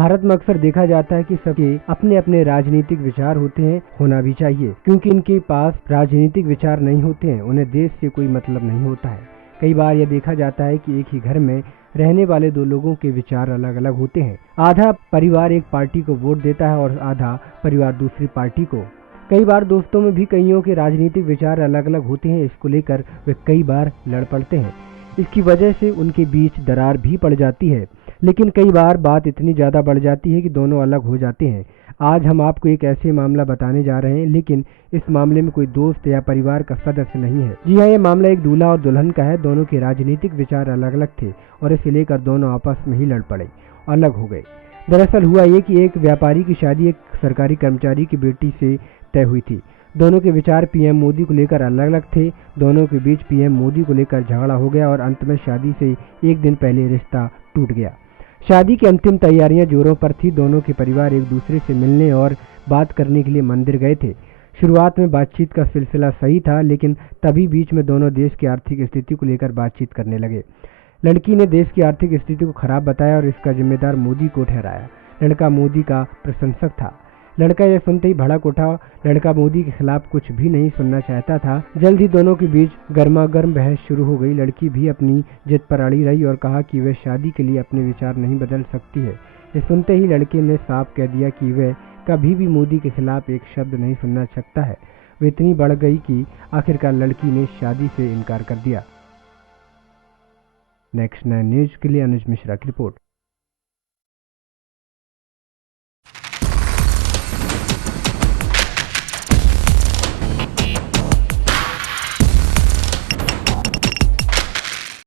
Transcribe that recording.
भारत में अक्सर देखा जाता है कि सबके अपने अपने राजनीतिक विचार होते हैं, होना भी चाहिए, क्योंकि इनके पास राजनीतिक विचार नहीं होते हैं, उन्हें देश से कोई मतलब नहीं होता है। कई बार यह देखा जाता है कि एक ही घर में रहने वाले दो लोगों के विचार अलग अलग होते हैं। आधा परिवार एक पार्टी को वोट देता है और आधा परिवार दूसरी पार्टी को। कई बार दोस्तों में भी कईयों के राजनीतिक विचार अलग अलग होते हैं, इसको लेकर वे कई बार लड़ पड़ते हैं। इसकी वजह से उनके बीच दरार भी पड़ जाती है, लेकिन कई बार बात इतनी ज़्यादा बढ़ जाती है कि दोनों अलग हो जाते हैं। आज हम आपको एक ऐसे मामला बताने जा रहे हैं, लेकिन इस मामले में कोई दोस्त या परिवार का सदस्य नहीं है। जी हाँ, ये मामला एक दूल्हा और दुल्हन का है। दोनों के राजनीतिक विचार अलग अलग थे और इसे लेकर दोनों आपस में ही लड़ पड़े, अलग हो गए। दरअसल हुआ ये कि एक व्यापारी की शादी एक सरकारी कर्मचारी की बेटी से तय हुई थी। दोनों के विचार पीएम मोदी को लेकर अलग अलग थे। दोनों के बीच पीएम मोदी को लेकर झगड़ा हो गया और अंत में शादी से एक दिन पहले रिश्ता टूट गया। शादी की अंतिम तैयारियां जोरों पर थी। दोनों के परिवार एक दूसरे से मिलने और बात करने के लिए मंदिर गए थे। शुरुआत में बातचीत का सिलसिला सही था, लेकिन तभी बीच में दोनों देश की आर्थिक स्थिति को लेकर बातचीत करने लगे। लड़की ने देश की आर्थिक स्थिति को खराब बताया और इसका जिम्मेदार मोदी को ठहराया। लड़का मोदी का प्रशंसक था। लड़का यह सुनते ही भड़क उठा। लड़का मोदी के खिलाफ कुछ भी नहीं सुनना चाहता था। जल्द ही दोनों के बीच गर्मागर्म बहस शुरू हो गई। लड़की भी अपनी जिद पर अड़ी रही और कहा कि वह शादी के लिए अपने विचार नहीं बदल सकती है। ये सुनते ही लड़के ने साफ कह दिया कि वह कभी भी मोदी के खिलाफ एक शब्द नहीं सुनना सकता है। वह इतनी बढ़ गई कि आखिरकार लड़की ने शादी से इनकार कर दिया। नेक्स्ट 9 न्यूज के लिए अनुज मिश्रा की रिपोर्ट।